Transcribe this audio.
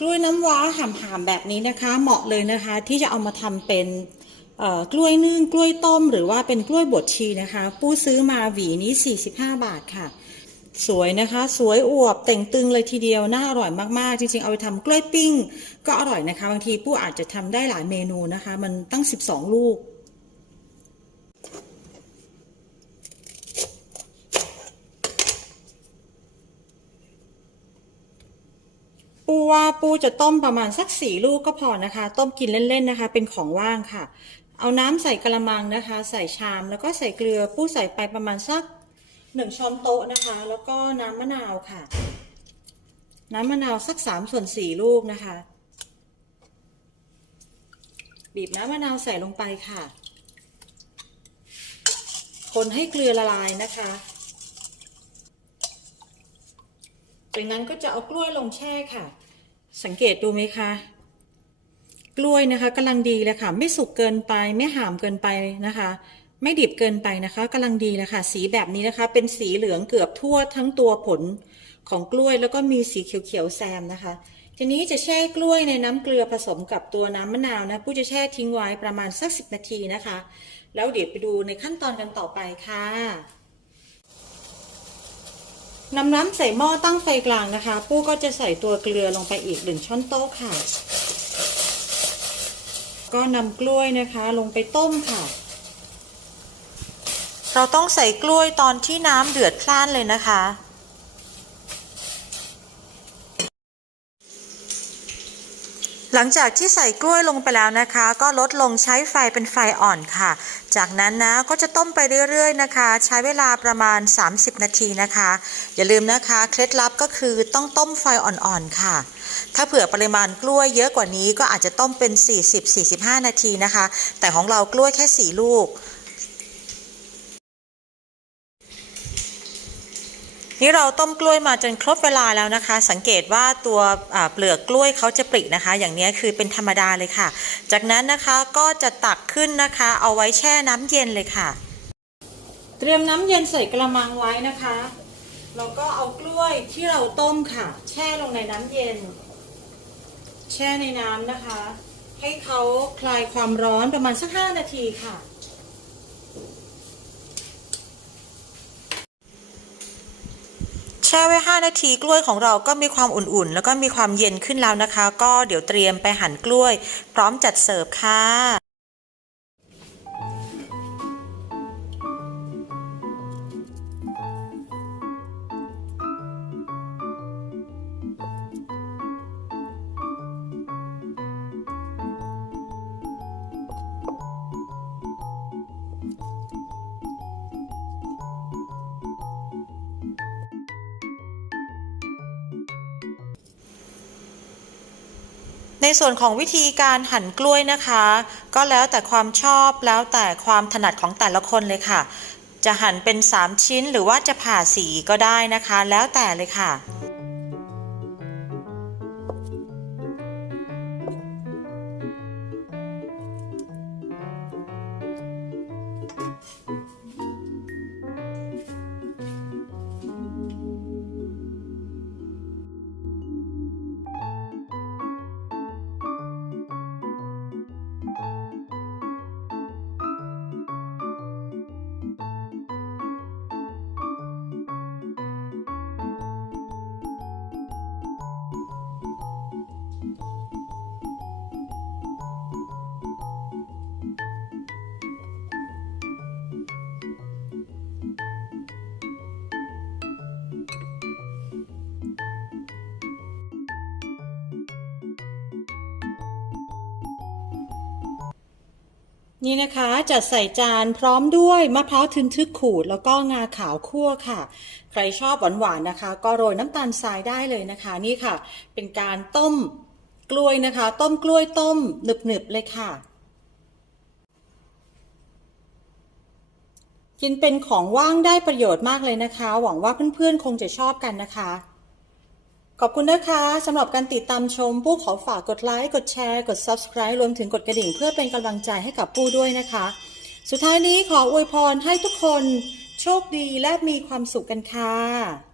กล้วยน้ำว้าห่ำๆแบบนี้นะคะ เหมาะเลยนะคะ ที่จะเอามาทำเป็นกล้วยนึ่งกล้วยต้ม หรือว่าเป็นกล้วยบดชีนะคะ ปู้ซื้อมาหวีนี้ 45 บาทค่ะ สวยนะคะ สวยอวบแต่งตึงเลยทีเดียวน่าอร่อยมากๆ จริงๆ เอาไปทำกล้วยปิ้ง ก็อร่อยนะคะ บางทีปู้อาจจะทำได้หลายเมนูนะคะ มันตั้ง 12 ลูก ปูว่าปูจะต้มประมาณสักสี่ลูกก็พอนะคะ ต้มกินเล่นๆนะคะ เป็นของว่างค่ะ เอาน้ำใส่กระมังนะคะ ใส่ชามแล้วก็ใส่เกลือปูใส่ไปประมาณสักหนึ่งช้อนโต๊ะนะคะ แล้วก็น้ำมะนาวค่ะ น้ำมะนาวสักสามส่วนสี่ลูกนะคะ บีบน้ำมะนาวใส่ลงไปค่ะ คนให้เกลือละลายนะคะ จากนั้นก็จะเอากล้วยลงแช่ค่ะ สังเกตดูไหมคะกล้วยนะคะกำลังดีเลยค่ะ ไม่สุกเกินไป ไม่ห่ามเกินไปนะคะ ไม่ดิบเกินไปนะคะกำลังดีเลยค่ะ สีแบบนี้นะคะ เป็นสีเหลืองเกือบทั่วทั้งตัวผลของกล้วยแล้วก็มีสีเขียวๆแซมนะคะ ทีนี้จะแช่กล้วยในน้ำเกลือผสมกับตัวน้ำมะนาวนะผู้จะแช่ทิ้งไว้ประมาณสักสินาทีนะคะ แล้วเดี๋ยวไปดูในขั้นตอนกันต่อไปค่ะ นำน้ำใส่หม้อตั้งไฟกลางนะคะ ปู้ก็จะใส่ตัวเกลือลงไปอีกหนึ่งช้อนโต๊ะค่ะ ก็นำกล้วยนะคะลงไปต้มค่ะ เราต้องใส่กล้วยตอนที่น้ำเดือดพล่านเลยนะคะ หลังจากที่ใส่กล้วยลงไปแล้วนะคะ ก็ลดลงใช้ไฟเป็นไฟอ่อนค่ะ จากนั้นนะก็จะต้มไปเรื่อยๆนะคะ ใช้เวลาประมาณ 30 นาทีนะคะ อย่าลืมนะคะ เคล็ดลับก็คือต้องต้มไฟอ่อนๆค่ะ ถ้าเผื่อปริมาณกล้วยเยอะกว่านี้ก็อาจจะต้มเป็น 40-45 นาทีนะคะ แต่ของเรากล้วยแค่ 4 ลูก นี่เราต้มกล้วยมาจนครบเวลาแล้วนะคะ สังเกตว่าตัวเปลือกกล้วยเขาจะปรินะคะ อย่างนี้คือเป็นธรรมดาเลยค่ะ จากนั้นนะคะก็จะตักขึ้นนะคะ เอาไว้แช่น้ำเย็นเลยค่ะ เตรียมน้ำเย็นใส่กระมังไว้นะคะเราก็เอากล้วยที่เราต้มค่ะ แช่ลงในน้ำเย็น แช่ในน้ำนะคะ ให้เขาคลายความร้อนประมาณสัก 5 นาทีค่ะ แช่ไว้ 5 นาทีกล้วยของเราก็มีความอุ่นๆ แล้วก็มีความเย็นขึ้นแล้วนะคะ ก็เดี๋ยวเตรียมไปหั่นกล้วย พร้อมจัดเสิร์ฟค่ะ ในส่วนของวิธีการหั่นกล้วยนะคะ ก็แล้วแต่ความชอบแล้วแต่ความถนัดของแต่ละคนเลยค่ะ จะหั่นเป็น 3 ชิ้นหรือว่าจะผ่าสีก็ได้นะคะ แล้วแต่เลยค่ะ นี่นะคะจัดใส่จานพร้อมด้วยมะพร้าวทึนทึกขูด แล้วก็งาขาวคั่วค่ะ ใครชอบหวานๆนะคะ ก็โรยน้ำตาลทรายได้เลยนะคะ นี่ค่ะ เป็นการต้มกล้วยนะคะ ต้มกล้วยต้มหนึบๆเลยค่ะ กินเป็นของว่างได้ประโยชน์มากเลยนะคะ หวังว่าเพื่อนๆคงจะชอบกันนะคะ ขอบคุณนะคะสำหรับการติดตามชม ผู้ขอฝากกดไลค์กดแชร์ กด Subscribe รวมถึงกดกระดิ่ง เพื่อเป็นกำลังใจให้กับผู้ด้วยนะคะ สุดท้ายนี้ขออวยพรให้ทุกคน โชคดีและมีความสุขกันค่ะ